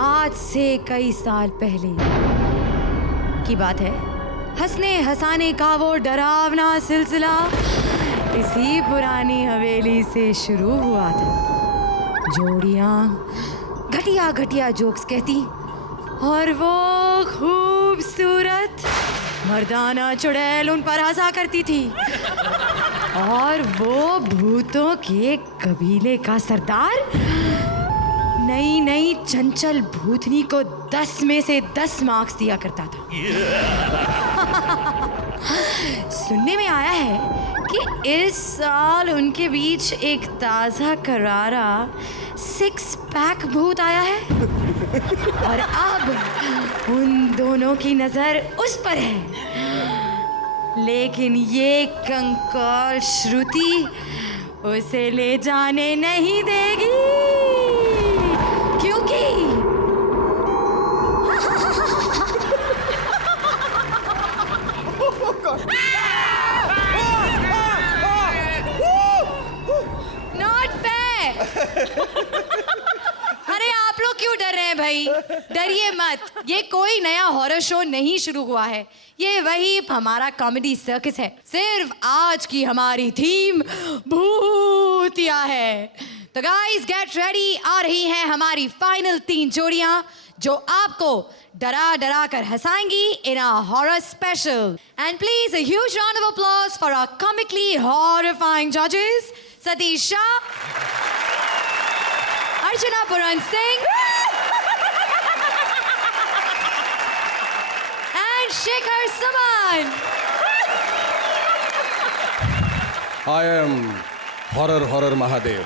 आज से कई साल पहले की बात है। हंसने हंसाने का वो डरावना सिलसिला इसी पुरानी हवेली से शुरू हुआ था। जोड़ियां घटिया घटिया जोक्स कहती और वो खूबसूरत मर्दाना चुड़ैल उन पर हंसा करती थी। और वो भूतों के कबीले का सरदार नई नई चंचल भूतनी को 10 में से 10 मार्क्स दिया करता था। सुनने में आया है कि इस साल उनके बीच एक ताजा करारा 6 पैक भूत आया है और अब उन दोनों की नजर उस पर है। लेकिन ये कंकाल श्रुति उसे ले जाने नहीं देगी, क्योंकि नॉट फेयर। अरे आप लोग क्यों डर रहे हैं भाई? डरिए मत, ये कोई नया हॉरर शो नहीं शुरू हुआ है। ये वही हमारा कॉमेडी सर्कस है। सिर्फ आज की हमारी थीम भूतिया है। तो गाइस गेट रेडी, आ रही हैं हमारी फाइनल 3 जोड़ियां जो आपको डरा डरा कर हंसाएंगी in a horror special. And please a huge round of applause for our comically horrifying जजेस Satish Shah, Archana Puran Singh and Shekhar Saman. I am horror Mahadev.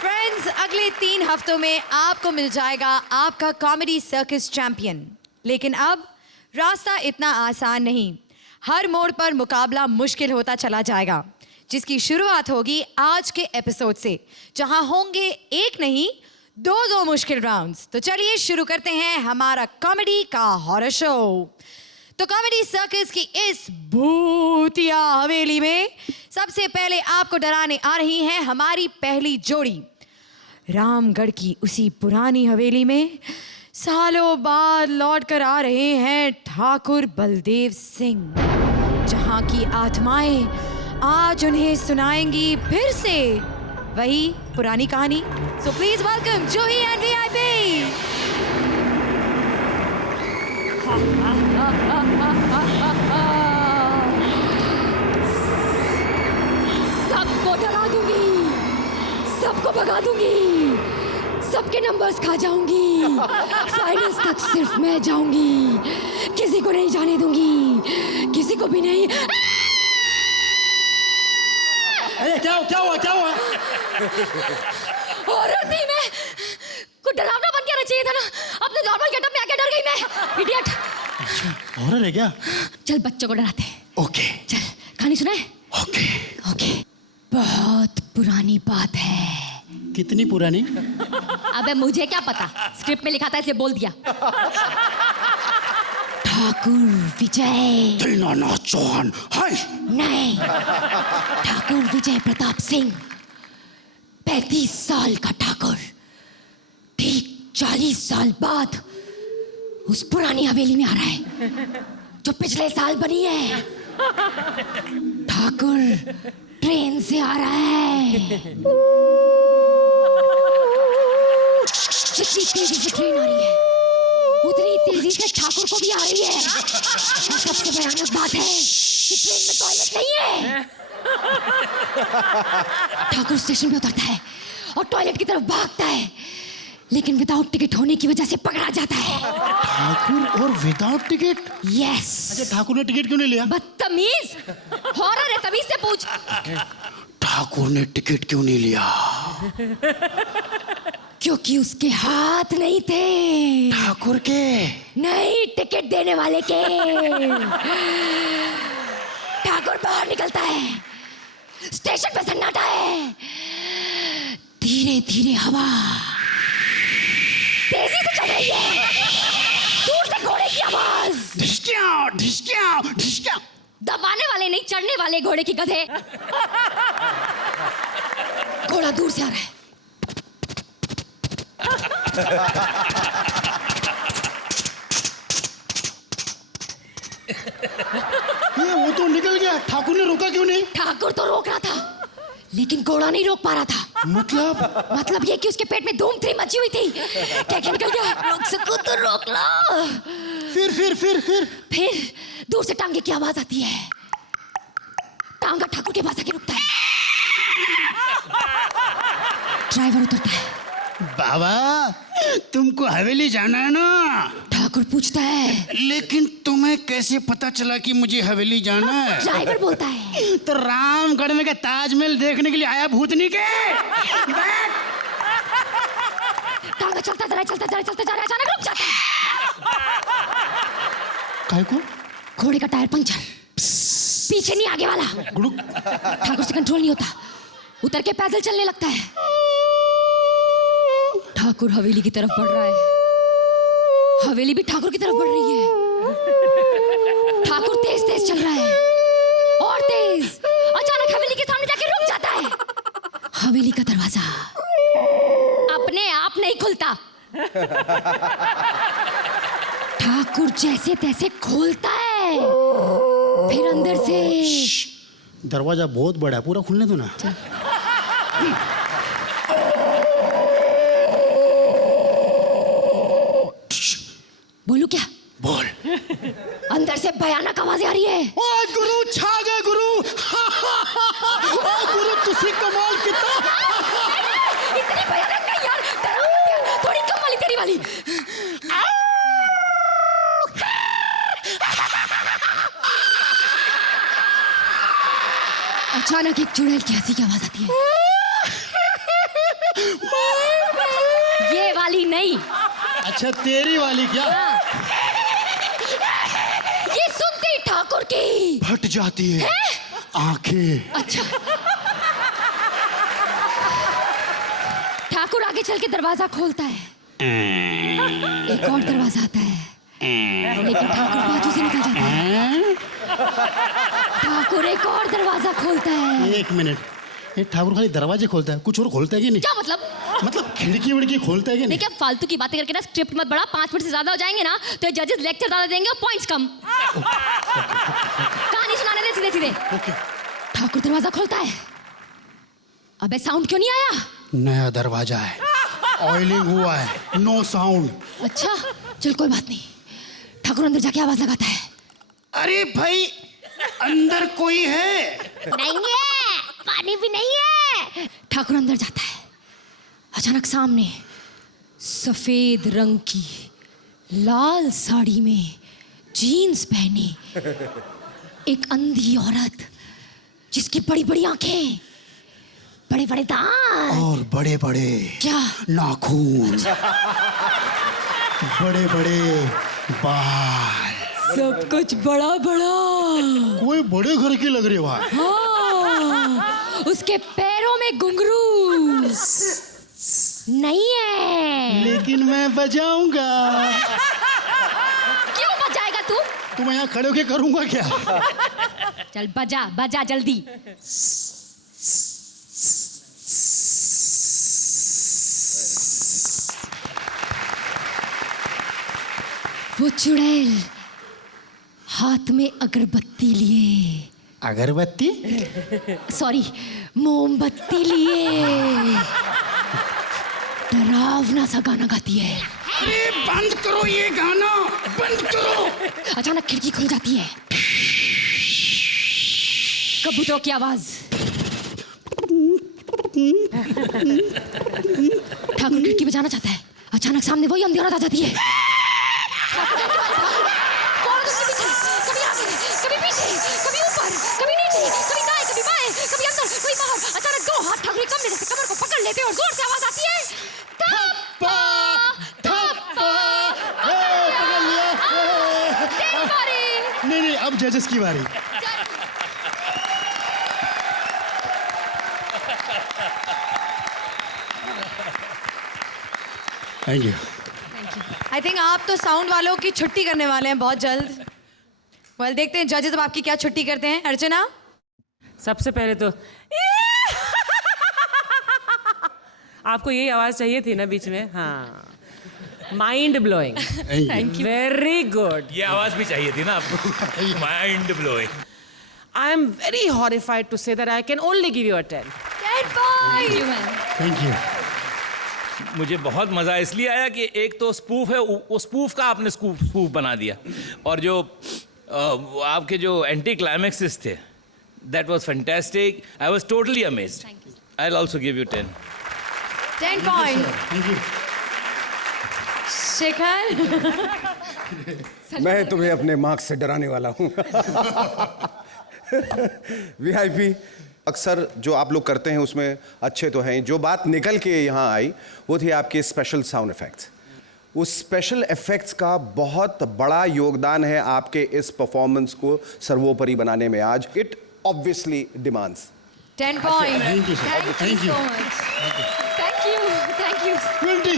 Friends, अगले 3 हफ्तों में आपको मिल जाएगा आपका कॉमेडी सर्कस चैंपियन। लेकिन अब रास्ता इतना आसान नहीं। हर मोड़ पर मुकाबला मुश्किल होता चला जाएगा, जिसकी शुरुआत होगी आज के एपिसोड से, जहां होंगे एक नहीं 2 मुश्किल राउंड्स। तो चलिए शुरू करते हैं हमारा कॉमेडी का हॉरर शो। तो कॉमेडी सर्कस की इस भूतिया हवेली में सबसे पहले आपको डराने आ रही हैं हमारी पहली जोड़ी। रामगढ़ की उसी पुरानी हवेली में सालों बाद लौट कर आ रहे हैं ठाकुर बलदेव सिंह, जहां की आत्माएं आज उन्हें सुनाएंगी फिर से वही पुरानी कहानी। So please welcome Juhi and VIP. सबको डरा दूंगी, सबको भगा दूंगी, सबके नंबर्स खा जाऊंगी, फाइनल्स तक सिर्फ मैं जाऊंगी, किसी को नहीं जाने दूंगी, किसी को भी नहीं। अरे क्या हुआ? औरत थी मैं, कुछ डरावना बन के आना चाहिए था ना। अपने नॉर्मल गेटअप में आके डर गई मैं, इडियट। अच्छा, हॉरर है क्या? चल बच्चों को डराते हैं। ओके। चल कहानी सुनाए। ओके। बहुत पुरानी बात है। कितनी पुरानी? अबे मुझे क्या पता, स्क्रिप्ट में लिखा था इसलिए बोल दिया। ठाकुर विजय दीनानाथ चौहान। हाय। नहीं, ठाकुर विजय प्रताप सिंह 35 साल का ठाकुर ठीक 40 साल बाद उस पुरानी हवेली में आ रहा है जो पिछले साल बनी है। ठाकुर ट्रेन से आ रहा है। जितनी तेजी से ट्रेन आ रही है उतनी तेजी से ठाकुर को भी आ रही है। और सबसे भयानक बात है कि ट्रेन में टॉयलेट नहीं है। ठाकुर स्टेशन पे उतरता है और टॉयलेट की तरफ भागता है, लेकिन विदाउट टिकट होने की वजह से पकड़ा जाता है। ठाकुर और विदाउट टिकट? यस। अच्छा, ठाकुर ने टिकट क्यों नहीं लिया? बदतमीज, हॉरर है, तमीज से पूछ। ठाकुर ने टिकट क्यों नहीं लिया? क्योंकि उसके हाथ नहीं थे। ठाकुर के? नहीं, टिकट देने वाले के। ठाकुर बाहर निकलता है, स्टेशन पे सन्नाटा है। धीरे धीरे हवा तेजी से चल रही है, दूर से घोड़े की आवाज। ढिसक्याओ। दबाने वाले नहीं, चढ़ने वाले घोड़े की गधे। घोड़ा दूर से आ रहा है। ये वो तो निकल गया, ठाकुर ने रोका क्यों नहीं? ठाकुर तो रोक रहा था, लेकिन घोड़ा नहीं रोक पा रहा था। मतलब ये कि उसके पेट में धूम थ्री मची हुई थी। क्या निकल गया? रोक सको तो रोक लो। फिर दूर से टांगे की आवाज आती है। टांगा ठाकुर के पास आके रुकता है। ड्राइवर उतरता है। बाबा, तुमको हवेली जाना है ना? ठाकुर पूछता है। लेकिन तुम्हें कैसे पता चला कि मुझे हवेली जाना है? ड्राइवर बोलता है। तो रामगढ़ में क्या ताजमहल देखने के लिए आया भूतनी के? टांगा चलता जा रहा है, अचानक रुक जाता है। काय को? घोड़े का टायर पंचर, पीछे नहीं आगे वाला। गुड़ुक। ठाकुर से कंट्रोल नहीं होता, उतर के पैदल चलने लगता है। ठाकुर हवेली की तरफ बढ़ रहा है, हवेली भी ठाकुर की तरफ बढ़ रही है। ठाकुर तेज तेज चल रहा है, और तेज। अचानक हवेली के सामने जाके रुक जाता है। हवेली का दरवाजा अपने आप नहीं खुलता, ठाकुर जैसे तैसे खोलता है। फिर अंदर से दरवाजा बहुत बड़ा है, पूरा खुलने दो ना। बोलू क्या? बोल। अंदर से भयानक आवाजें आ रही है। ओ गुरु, छा गए गुरु। ओ गुरु, तुसी कमाल कितना। इतनी भयानक नहीं यार, डरो मत यार, थोड़ी कम वाली तेरी वाली। अचानक एक चुड़ैल की हंसी की आवाज आती है। ये वाली नहीं। अच्छा, तेरी वाली क्या? ये सुनते ही ठाकुर की फट जाती है आंखें। अच्छा। ठाकुर आगे चल के दरवाजा खोलता है। एक और दरवाजा आता है, लेकिन ठाकुर बाजू से निकल जाता है। ठाकुर एक और दरवाजा खोलता है। एक मिनट, ये ठाकुर खाली दरवाजे खोलता है, कुछ और खोलता है कि नहीं? क्या मतलब? मतलब खिड़की विड़की खोलता है कि नहीं? देखिए, फालतू की बातें करके ना स्क्रिप्ट मत बढ़ा। 5 मिनट से ज्यादा हो जाएंगे ना तो जजेस लेक्चर ज्यादा देंगे और पॉइंट्स कम। कहानी सुनाने दे सीधे सीधे। ओके। ठाकुर दरवाजा खोलता है। अबे साउंड क्यों नहीं आया? नया दरवाजा है, ऑयलिंग हुआ है, नो साउंड। अच्छा चल कोई बात नहीं। ठाकुर अंदर जाके आवाज लगाता है। अरे भाई, अंदर कोई है? नहीं है, पानी भी नहीं है। ठाकुर अंदर जाता है। अचानक सामने सफेद रंग की लाल साड़ी में जीन्स पहनी एक अंधी औरत, जिसकी बड़ी बड़ी आंखें, बड़े बड़े दांत और बड़े बड़े क्या नाखून, बड़े बड़े बाल, सब कुछ बड़ा बड़ा। कोई बड़े घर की लग रही है भाई। हाँ, उसके पैरों में घुंघरू नहीं है। लेकिन मैं बजाऊंगा। क्यों बजाएगा तू? तो मैं यहाँ खड़े होके करूंगा क्या? चल बजा बजा जल्दी। वो चुड़ैल हाथ में अगरबत्ती लिए, अगरबत्ती? सॉरी मोमबत्ती लिए डरावना सा गाना गाती है। अरे बंद करो ये गाना, बंद करो। अचानक खिड़की खुल जाती है। कबूतरों की आवाज। ठाकुर खिड़की बजाना चाहता है। अचानक सामने वही अंधी औरत आ जाती है। कौन उसके पीछे? कभी आगे, कभी पीछे, कभी ऊपर, कभी नीचे, कभी दाएं, कभी बाएं, कभी अंदर, कभी बाहर। अचानक 2 हाथ ठाकुर के कमर से कमर को पकड़ लेते हैं और जोर से आवाज आती है, थप्पा, थप्पा। पकड़ लिया। तेरी बारी। नहीं, अब जजेस की बारी। Thank you. आई थिंक आप तो साउंड वालों की छुट्टी करने वाले हैं बहुत जल्द। वेल देखते हैं जजेस अब आपकी क्या छुट्टी करते हैं। अर्चना, सबसे पहले तो आपको यही आवाज चाहिए थी ना बीच में? हाँ, Mind blowing. Thank Very good. ये आवाज भी चाहिए थी ना आपको. Mind blowing. I am very horrified to say that I can only give you a 10. 10 points. Thank you. मुझे बहुत मजा इसलिए आया कि एक तो स्पूफ है, वो स्पूफ का आपने स्पूफ बना दिया, और जो आपके जो एंटी क्लाइमेक्सेस थे, that was fantastic. I was totally amazed. I will also give you 10. 10 points. Thank you. Shikhar. मैं तुम्हें अपने मार्क्स से डराने वाला हूँ. वीआईपी अक्सर जो आप लोग करते हैं उसमें अच्छे तो हैं. जो बात निकल के यहाँ आई वो थी आपके स्पेशल साउंड इफेक्ट्स. उस स्पेशल इफेक्ट्स का बहुत बड़ा योगदान है आपके इस परफॉर्मेंस को सर्वोपरि बनाने में. आज it obviously demands 10 points. Thank you, sir. Thank you Thank you. so much. Thank you. Thank you. 20.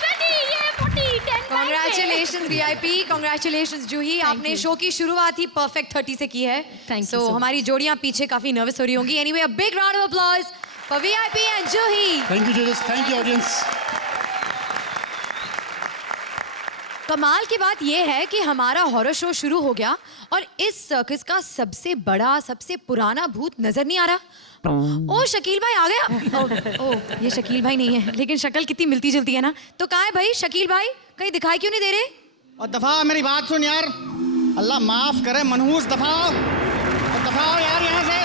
20, yeah, 40, 10. Congratulations VIP. Congratulations जूही. आपने शो की शुरुआत ही परफेक्ट 30 से की है. Thank you So so much. हमारी जोड़ियां पीछे काफी नर्वस हो रही होंगी. Anyway, a big round of applause for VIP and Juhi. Thank you जजेस. Thank you audience. कमाल की बात यह है कि हमारा हॉरर शो शुरू हो गया और इस सर्कस का सबसे बड़ा, सबसे पुराना भूत नजर नहीं आ रहा. ओ शकील भाई आ गया. ओ ये शकील भाई नहीं है, लेकिन शक्ल कितनी मिलती जुलती है ना. तो कहाँ है भाई शकील भाई? कहीं दिखाई क्यों नहीं दे रहे? और दफा मेरी बात सुन यार. अल्लाह माफ करे मनहूस. दफा और दफा यार यहाँ से.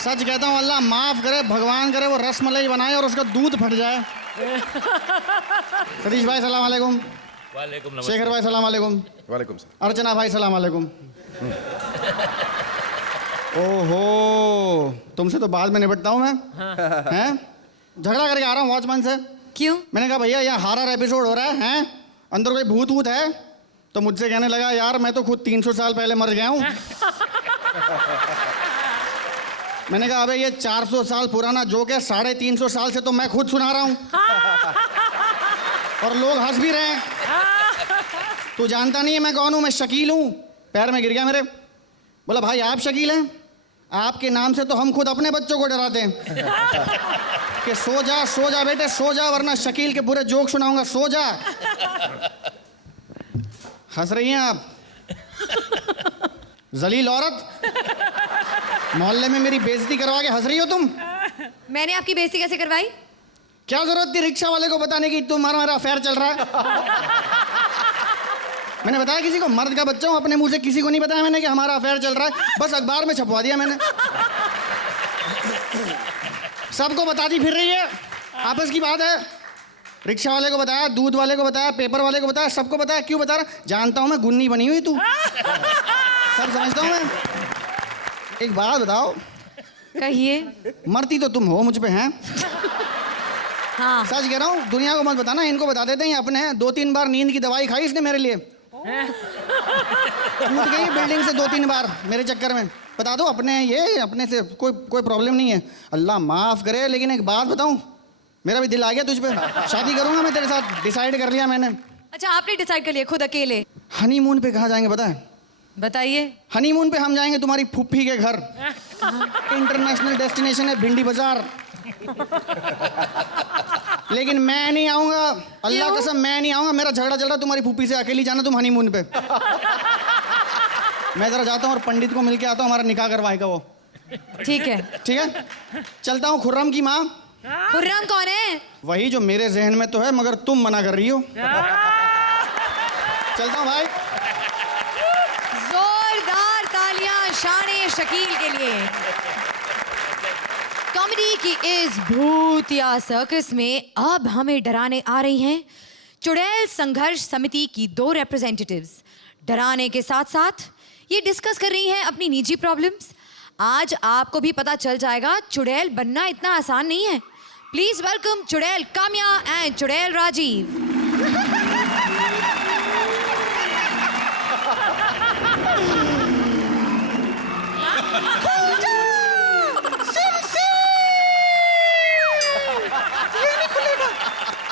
सच कहता हूँ अल्लाह माफ करे, भगवान करे वो रसमलाई बनाए और उसका दूध फट जाए. सतीश भाई सलाम वालेकुम. वालेकुम नमस्ते. शेखर भाई सलाम वालेकुम. वालेकुम सर. अर्चना भाई सलाम वालेकुम. ओहो, तुमसे तो बाद में निपटता हूँ मैं. हैं? झगड़ा करके आ रहा हूँ वॉचमैन से. क्यों? मैंने कहा भैया यहाँ हॉरर एपिसोड हो रहा है, हैं? अंदर कोई भूत वूत है? तो मुझसे कहने लगा यार मैं तो खुद 300 साल पहले मर गया हूँ. मैंने कहा अबे ये 400 साल पुराना जोक है, 350 साल से तो मैं खुद सुना रहा हूँ और लोग हंस भी रहे हैं. तू जानता नहीं है मैं कौन हूँ? मैं शकील हूँ. पैर में गिर गया मेरे. बोला भाई आप शकील हैं? आपके नाम से तो हम खुद अपने बच्चों को डराते हैं कि सो जा बेटे सो जा, वरना शकील के पूरे जोक सुनाऊंगा, सो जा. हंस रही हैं आप जलील औरत. मोहल्ले में मेरी बेइज्जती करवा के हंस रही हो तुम. मैंने आपकी बेइज्जती कैसे करवाई? क्या जरूरत थी रिक्शा वाले को बताने की तुम्हारा मेरा अफेयर चल रहा है? मैंने बताया किसी को? मर्द का बच्चा हूं, अपने मुंह से किसी को नहीं बताया मैंने कि हमारा अफेयर चल रहा है. बस अखबार में छपवा दिया मैंने. सबको बताती फिर रही है. आपस की बात है. रिक्शा वाले को बताया, दूध वाले को बताया, पेपर वाले को बताया, सबको बताया. क्यों बता रहा? जानता हूं मैं गुन्नी बनी हुई तू. सब समझता हूं मैं. एक बात बताओ, कहिए. मरती तो तुम हो मुझ पे, हैं? हाँ. सच कह रहा हूँ. दुनिया को मत बताना, इनको बता देते हैं अपने हैं. 2-3 बार नींद की दवाई खाई इसने मेरे लिए. कूद गई बिल्डिंग से 2-3 बार मेरे चक्कर में. बता दो अपने, ये अपने से कोई प्रॉब्लम नहीं है. अल्लाह माफ करे. लेकिन एक बात बताऊं, मेरा भी दिल आ गया तुझ पे. शादी करूंगा मैं तेरे साथ. डिसाइड कर लिया मैंने. अच्छा आपने डिसाइड कर लिया खुद अकेले? हनीमून पे कहाँ जाएंगे पता है? बताइए. हनीमून पे हम जाएंगे तुम्हारी फुफ्फी के घर. इंटरनेशनल डेस्टिनेशन है भिंडी बाजार. लेकिन मैं नहीं आऊंगा. अल्लाह क्यों? कसम मैं नहीं आऊंगा. मेरा झगड़ा चल रहा है तुम्हारी फुफ्फी से. अकेली जाना तुम हनीमून पे. मैं जरा जाता हूँ और पंडित को मिलके आता हूँ. हमारा निकाह करवाएगा वो. ठीक है. ठीक है. चलता हूँ. खुर्रम की माँ. खुर्रम कौन है? वही जो मेरे जहन में तो है मगर तुम मना कर रही हो. चलता हूँ भाई. जोरदार तालियां शाने शकील के लिए. कॉमेडी की इस भूतिया सर्कस में अब हमें डराने आ रही हैं चुड़ैल संघर्ष समिति की 2 रिप्रेजेंटेटिव्स. डराने के साथ साथ ये डिस्कस कर रही हैं अपनी निजी प्रॉब्लम्स. आज आपको भी पता चल जाएगा चुड़ैल बनना इतना आसान नहीं है. प्लीज वेलकम चुड़ैल काम्या एंड चुड़ैल राजीव.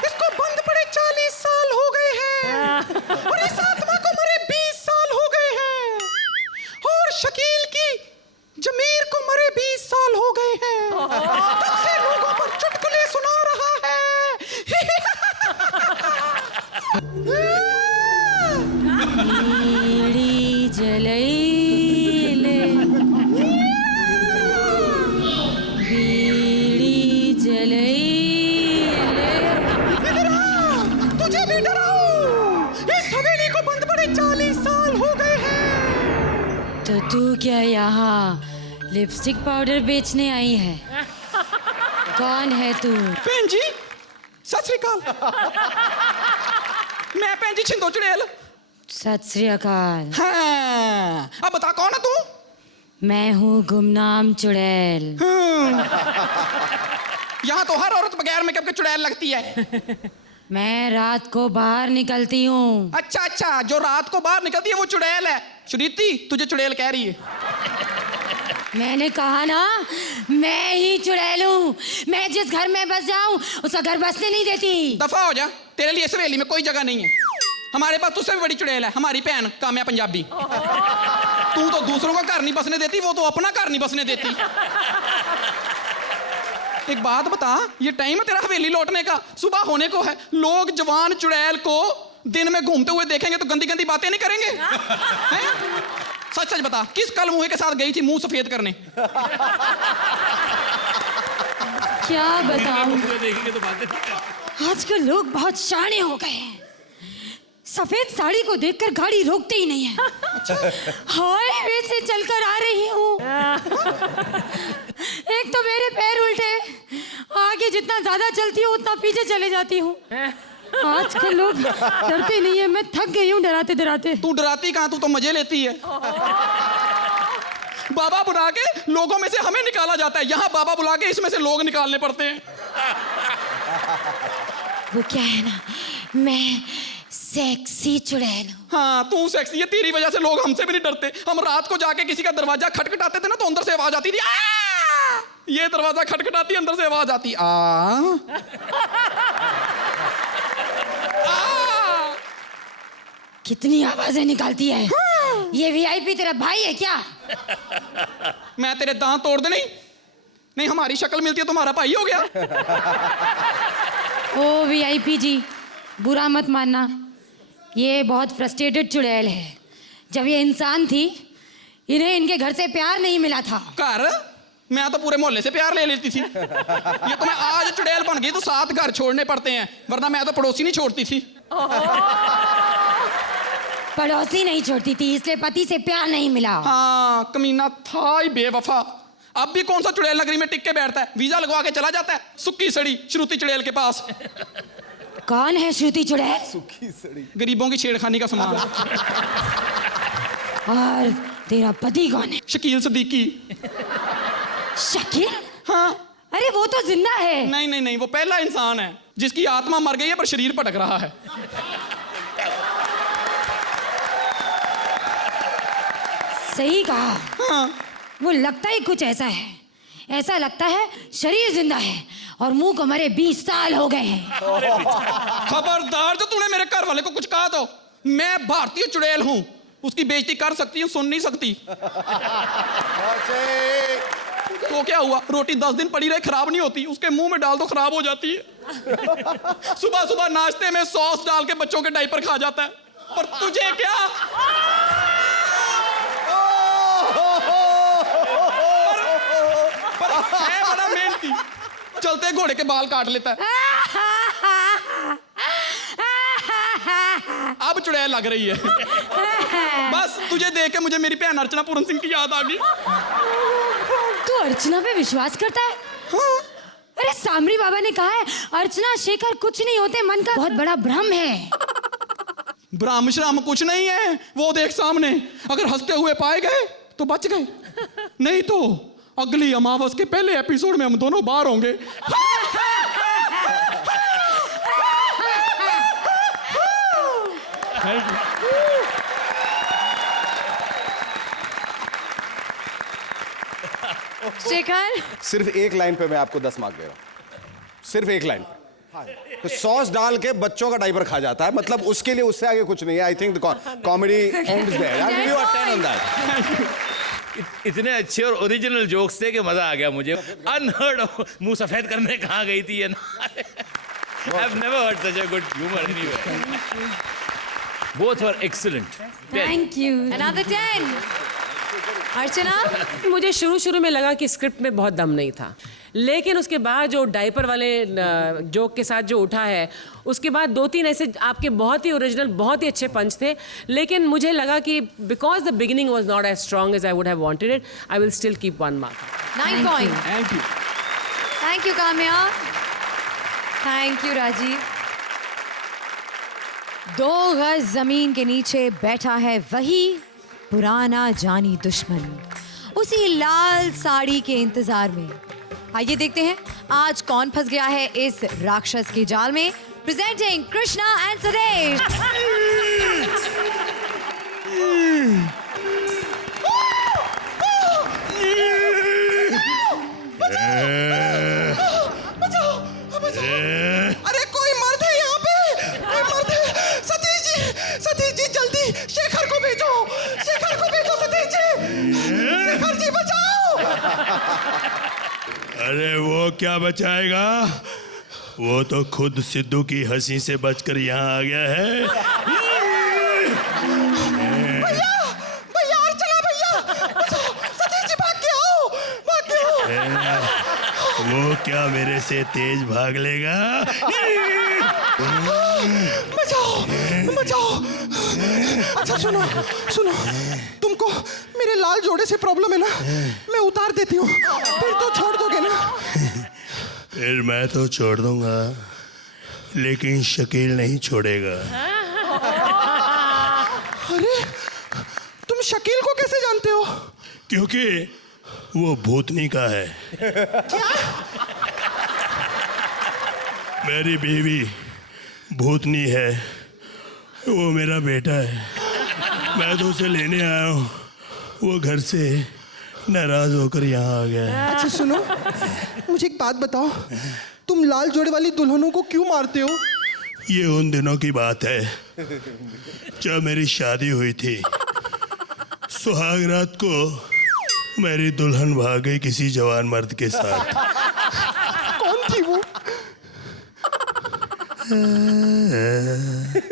इसको बंद पड़े 40 साल हो गए हैं और इस आत्मा को मरे 20 साल हो गए हैं और शकील की जमीर को मरे 20 साल हो गए हैं. तुमसे लोगों पर तू क्या यहाँ लिपस्टिक पाउडर बेचने आई है? कौन है तू? भैन जी सत श्री अकाल। मैं भैन जी छिंदो चुड़ैल। सत श्री अकाल। हाँ, अब बता कौन है तू? मैं हूँ गुमनाम चुड़ैल। यहाँ तो हर औरत बगैर मेकअप के चुड़ैल लगती है। मैं रात को बाहर निकलती हूँ। अच्छा अच्छा, जो रात को बाहर निकलती है वो चुड़ैल है। सुनीति तुझे चुड़ैल कह रही है। मैंने कहा ना, मैं ही चुड़ैल हूँ। मैं जिस घर में बस जाऊँ उसका घर बसने नहीं देती। दफा हो जा, तेरे लिए इस हवेली में कोई जगह नहीं है। हमारे पास तुझसे भी बड़ी चुड़ैल है, हमारी बहन काम्या पंजाबी। तू तो दूसरों का घर नहीं बसने देती, वो तो अपना घर नहीं बसने देती। एक बात बता, ये टाइम है तेरा हवेली लौटने का? सुबह होने को है। लोग जवान चुड़ैल को दिन में घूमते हुए देखेंगे तो गंदी गंदी बातें नहीं करेंगे? हैं? सच सच बता, किस कल मुँह के साथ गई थी मुंह सफेद करने? क्या बताऊँ, मुझे देखेंगे तो बातें नहीं करेंगे। आजकल लोग बहुत शाणे हो गए हैं। सफेद साड़ी को देखकर गाड़ी रोकते ही नहीं है। हाईवे से चलकर आ रही हूँ, एक तो मेरे पैर उल्टे, आगे जितना ज्यादा चलती हूँ उतना पीछे चले जाती हूँ। आजकल लोग डरते नहीं है, मैं थक गई हूँ डराते डराते। तू डराती कहाँ, तू तो मजे लेती है। बाबा बुला के लोगों में से हमें निकाला जाता है, यहाँ बाबा बुला के इसमें से लोग निकालने पड़ते हैं। वो क्या है ना, मैं सेक्सी चुड़ैल हूँ। हाँ तू सेक्सी है, तेरी वजह से लोग हमसे भी नहीं डरते। हम रात को जाके किसी का दरवाजा खटखटाते थे ना तो अंदर से आवाज आती थी, आ! ये दरवाजा खटखटाती, अंदर से आवाज आती, कितनी आवाजें निकालती है। ये वीआईपी तेरा भाई है क्या? मैं तेरे दांत तोड़ दे। नहीं नहीं, हमारी शक्ल मिलती है तुम्हारा भाई हो गया। ओ वीआईपी जी, बुरा मत मानना, ये बहुत फ्रस्ट्रेटेड चुड़ैल है। जब ये इंसान थी, इन्हें इनके घर से प्यार नहीं मिला था। घर? मैं तो पूरे मोहल्ले से प्यार ले लेती थी। ये तो मैं आज चुड़ैल बन गई तो 7 घर छोड़ने पड़ते हैं, वरना मैं तो पड़ोसी नहीं छोड़ती थी। पड़ोसी नहीं छोड़ती थी इसलिए पति से प्यार नहीं मिला। हाँ कमीना था ही बेवफा। अब भी कौन सा चुड़ैल नगरी में टिक के बैठता है, वीजा लगवा के चला जाता है सुक्की सड़ी श्रुति चुड़ैल के पास। कौन है श्रुति चुड़ैल? सुखी सड़ी। गरीबों की छेड़खानी का सामान। और तेरा पति कौन है? शकील सदीकी। शकील? हाँ। अरे वो तो जिंदा है। नहीं नहीं नहीं, वो पहला इंसान है जिसकी आत्मा मर गई है पर शरीर भटक रहा है। सही कहा। हाँ। वो लगता ही कुछ ऐसा है, ऐसा लगता है शरीर जिंदा है और मुंह को मरे 20 साल हो गए हैं। खबरदार जो तूने मेरे घर वाले को कुछ कहा तो, मैं भारतीय चुड़ैल हूँ, उसकी बेइज्जती कर सकती हूँ, सुन नहीं सकती। तो क्या हुआ, रोटी 10 दिन पड़ी रहे खराब नहीं होती, उसके मुंह में डाल दो खराब हो जाती है। सुबह सुबह नाश्ते में सॉस डाल के बच्चों के डायपर खा जाता है। पर तुझे क्या, पर है बड़ा मेहनती, चलते घोड़े के बाल काट लेता है। अब चुड़ैल लग रही है। बस तुझे देख के मुझे मेरी बहन अर्चना पूरन सिंह की याद आ गई। तू अर्चना पे विश्वास करता है? हाँ? अरे सामरी बाबा ने कहा है अर्चना शेखर कुछ नहीं होते, मन का बहुत बड़ा भ्रम है। ब्राह्म श्राम कुछ नहीं है, वो देख सामने, अगर हंसते हुए पाए गए तो बच गए, नहीं तो अगली अमावस के पहले एपिसोड में हम दोनों बाहर होंगे। शेखर, सिर्फ एक लाइन पे मैं आपको 10 मार्क दे रहा हूं, सिर्फ एक लाइन पे। तो सॉस डाल के बच्चों का डाइपर खा जाता है, मतलब उसके लिए उससे आगे कुछ नहीं है। I think comedy ends there. I give you a 10 on that. इतने अच्छे और ओरिजिनल जोक्स थे कि मजा आ गया मुझे। अनहर्ड, मुंह सफेद करने कहाँ गई थी ये ना। I've never heard such a good humor anyway. Both were excellent. Thank you. another 10. अर्चना, मुझे शुरू शुरू में लगा कि स्क्रिप्ट में बहुत दम नहीं था, लेकिन उसके बाद जो डायपर वाले जोक के साथ जो उठा है, उसके बाद 2-3 ऐसे आपके बहुत ही ओरिजिनल, बहुत ही अच्छे पंच थे, लेकिन मुझे लगा कि because the beginning was not as strong as I would have wanted it, I will still keep 1 mark. 9 point. Thank you. Thank you Kamya, thank you Rajeev. 2 गज जमीन के नीचे बैठा है वही पुराना जानी दुश्मन, उसी लाल साड़ी के इंतजार में। आइए देखते हैं आज कौन फंस गया है इस राक्षस के जाल में। Presenting Krishna and Sudesh. अरे कोई मर्द है यहाँ पे, कोई मर्द है। सतीश जी जल्दी शेखर को भेजो, शेखर को भेजो सतीश जी, शेखर जी बचाओ। अरे वो क्या बचाएगा, वो तो खुद सिद्धू की हंसी से बचकर यहाँ आ गया है। भैया भैया अर्चना भैया बचाओ, सतीश जी भाग के आओ, भाग के आओ। वो क्या मेरे से तेज भाग लेगा। बचाओ बचाओ। अच्छा सुनो सुनो, तुमको मेरे लाल जोड़े से प्रॉब्लम है ना, मैं उतार देती हूँ, फिर तो छोड़ दोगे ना। फिर मैं तो छोड़ दूंगा, लेकिन शकील नहीं छोड़ेगा। अरे तुम शकील को कैसे जानते हो? क्योंकि वो भूतनी का है। मेरी बीवी भूतनी है, वो मेरा बेटा है। मैं तो उसे लेने आया हूँ, वो घर से नाराज होकर यहाँ आ गया है। अच्छा सुनो, मुझे एक बात बताओ, तुम लाल जोड़े वाली दुल्हनों को क्यों मारते हो? ये उन दिनों की बात है जब मेरी शादी हुई थी। सुहाग रात को मेरी दुल्हन भाग गई किसी जवान मर्द के साथ। कौन थी वो?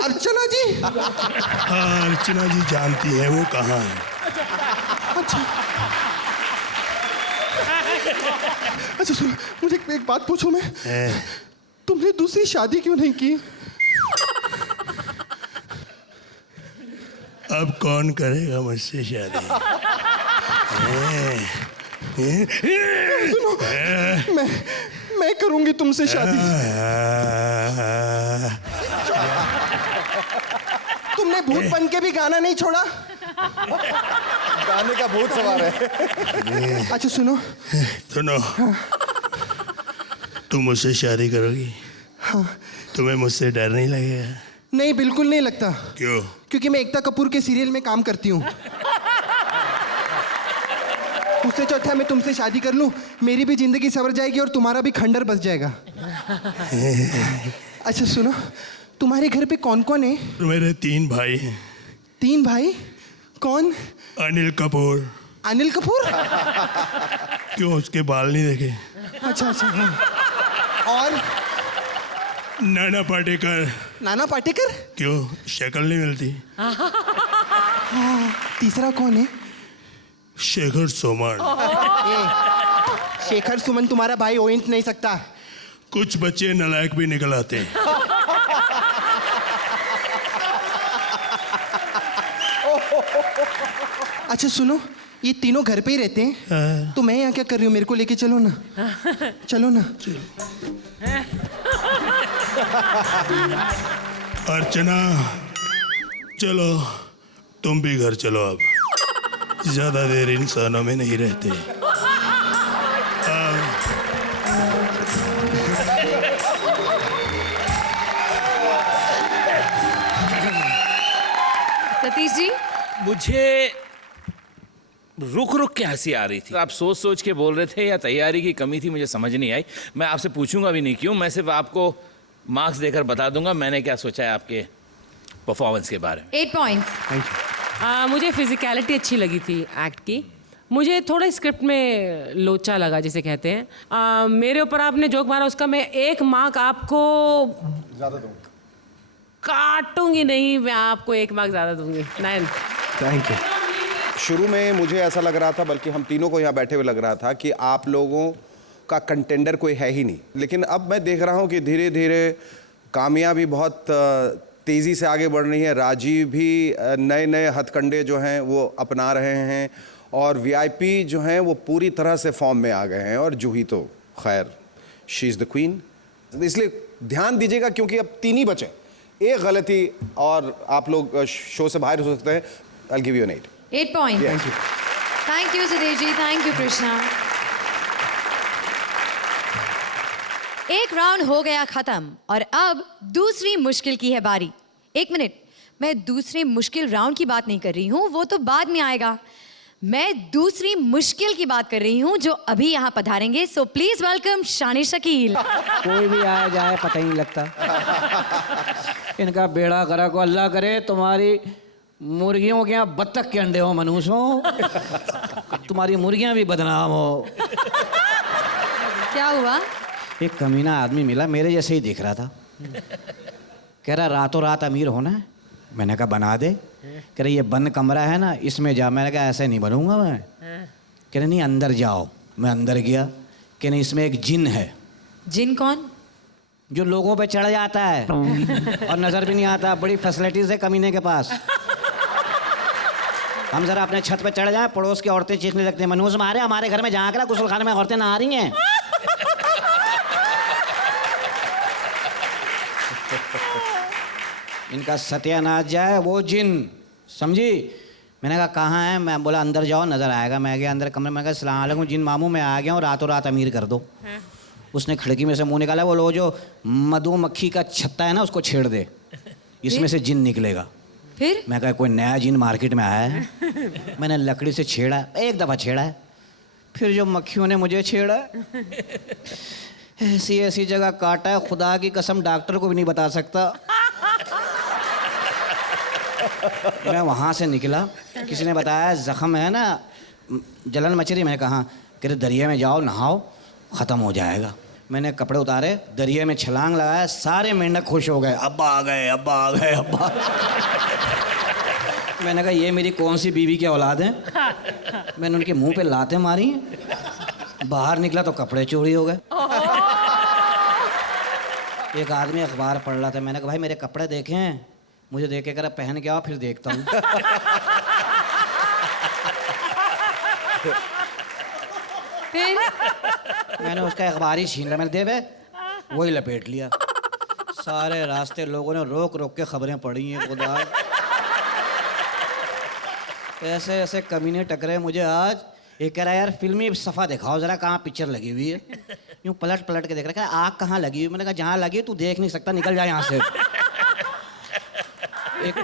अर्चना जी? हाँ, अर्चना जी जानती है वो कहाँ है। अच्छा अच्छा सुनो, मुझे एक बात पूछूं मैं, तुमने दूसरी शादी क्यों नहीं की? अब कौन करेगा मुझसे शादी। सुनो, मैं करूंगी तुमसे शादी। तुमने भूत बन के भी गाना नहीं छोड़ा? गाने का भूत सवार है। अच्छा सुनो सुनो, तुम मुझसे शादी करोगी? हाँ। तुम्हें मुझसे डर नहीं लगेगा? नहीं, बिल्कुल नहीं लगता। क्यों? क्योंकि मैं एकता कपूर के सीरियल में काम करती हूँ। उससे चौथा मैं तुमसे शादी कर लूँ, मेरी भी जिंदगी सवर जाएगी और तुम्हारा भी खंडर बस जाएगा। अच्छा सुनो, तुम्हारे घर पे कौन कौन है? मेरे 3 भाई हैं। 3 भाई? कौन? अनिल कपूर। अनिल कपूर? क्यों, उसके बाल नहीं देखे? अच्छा अच्छा हाँ। और नाना पाटेकर। नाना पाटेकर? क्यों, शक्ल नहीं मिलती? हाँ। तीसरा कौन है? शेखर सोमन। शेखर सुमन तुम्हारा भाई हो ही नहीं सकता। कुछ बच्चे नालायक भी निकल आते हैं। अच्छा सुनो, ये तीनों घर पे ही रहते हैं, तो मैं यहाँ क्या कर रही हूँ? मेरे को लेके चलो ना, चलो ना। अर्चना चलो, तुम भी घर चलो, अब ज्यादा देर इंसानों में नहीं रहते। सतीश जी, मुझे रुक रुक के हंसी आ रही थी। आप सोच सोच के बोल रहे थे या तैयारी की कमी थी, मुझे समझ नहीं आई। मैं आपसे पूछूंगा भी नहीं क्यों, मैं सिर्फ आपको मार्क्स देकर बता दूंगा मैंने क्या सोचा है आपके परफॉर्मेंस के बारे में। 8 पॉइंट्स। मुझे फिजिकलिटी अच्छी लगी थी एक्ट की। मुझे थोड़ा स्क्रिप्ट में लोचा लगा जिसे कहते हैं। मेरे ऊपर आपने जोक मारा, उसका मैं 1 मार्क आपको ज़्यादा दूँगा। काटूंगी नहीं, मैं आपको 1 मार्क ज़्यादा दूंगी। 9। Thank you. शुरू में मुझे ऐसा लग रहा था, बल्कि हम तीनों को यहाँ बैठे हुए लग रहा था कि आप लोगों का कंटेंडर कोई है ही नहीं। लेकिन अब मैं देख रहा हूँ कि धीरे धीरे कामिया भी बहुत तेज़ी से आगे बढ़ रही है, राजीव भी नए नए हथकंडे जो हैं वो अपना रहे हैं, और वीआईपी जो हैं वो पूरी तरह से फॉर्म में आ गए हैं, और जूही तो खैर शी इज़ द क्वीन। इसलिए ध्यान दीजिएगा क्योंकि अब 3 ही बचे, एक गलती और आप लोग शो से बाहर हो सकते हैं। I give you an 8 point. Thank you Sudesh ji, thank you Krishna. एक राउंड हो गया खत्म और अब दूसरी मुश्किल की है बारी। 1 मिनट, मैं दूसरे मुश्किल राउंड की बात नहीं कर रही हूँ, वो तो बाद में आएगा। मैं दूसरी मुश्किल की बात कर रही हूँ जो अभी यहाँ पधारेंगे। सो प्लीज वेलकम शान शकील। कोई भी आया जाए पता ही नहीं लगता। इनका बेड़ा करा को अल्लाह करे, तुम्हारी मुर्गियों के यहाँ बत्तख के अंडे हो मनुष्यों, तुम्हारी मुर्गियाँ भी बदनाम हो। क्या हुआ? एक कमीना आदमी मिला, मेरे जैसे ही दिख रहा था, कह रहा रातों रात अमीर होना है। मैंने कहा बना दे। कह रहा ये बंद कमरा है ना, इसमें जा। मैंने कहा ऐसे नहीं बनूंगा मैं। कह रहा नहीं अंदर जाओ। मैं अंदर गया। कह नहीं इसमें एक जिन है। जिन कौन? जो लोगों पे चढ़ जाता है और नजर भी नहीं आता। बड़ी फैसिलिटीज है कमीने के पास। हम जरा अपने छत पे चढ़ जाए, पड़ोस की औरतें चीखने लगती हैं, मनूस मारे हमारे घर में झांक रहा, गुस्ल खाने में औरतें नहा रही हैं। इनका सत्यानाश जाए वो जिन, समझी। मैंने कहा कहाँ है? मैं बोला अंदर जाओ नजर आएगा। मैं गया अंदर कमरे में, कहा अस्सलाम वालेकुम जिन मामू, मैं आ गया हूँ, रातों रात अमीर कर दो। उसने खिड़की में से मुंह निकाला, वो लो जो मधुमक्खी का छत्ता है ना उसको छेड़ दे, इसमें से जिन निकलेगा। फिर मैं कहा कोई नया जिन मार्केट में आया है। मैंने लकड़ी से छेड़ा, एक दफ़ा छेड़ा है, फिर जो मक्खियों ने मुझे छेड़ा, ऐसी ऐसी जगह काटा है, खुदा की कसम डॉक्टर को भी नहीं बता सकता। मैं वहाँ से निकला, किसी ने बताया जख्म है ना, जलन मच रही। मैंने कहा कि दरिया में जाओ नहाओ, ख़त्म हो जाएगा। मैंने कपड़े उतारे, दरिया में छलांग लगाया, सारे मेंढक खुश हो गए, अब्बा आ गए, अब्बा आ गए, अब्बा। मैंने कहा ये मेरी कौन सी बीवी की औलाद है। मैंने उनके मुंह पे लातें मारी, बाहर निकला तो कपड़े चोरी हो गए। एक आदमी अखबार पढ़ रहा था, मैंने कहा भाई मेरे कपड़े देखें। मुझे देख के कह रहा पहन के आओ फिर देखता हूँ। फिर मैंने उसका अखबार ही छीन लिया, मैंने दे बे, वही लपेट लिया। सारे रास्ते लोगों ने रोक रोक के खबरें पढ़ी हैं। खुदा ऐसे ऐसे कमीने टकरे मुझे आज। एक कह रहा है यार फिल्मी सफ़ा दिखाओ ज़रा, कहाँ पिक्चर लगी हुई है। यूँ पलट पलट के देख रहा है, आग कहाँ लगी हुई। मैंने कहा जहाँ लगी तू देख नहीं सकता, निकल जाए यहाँ से। एक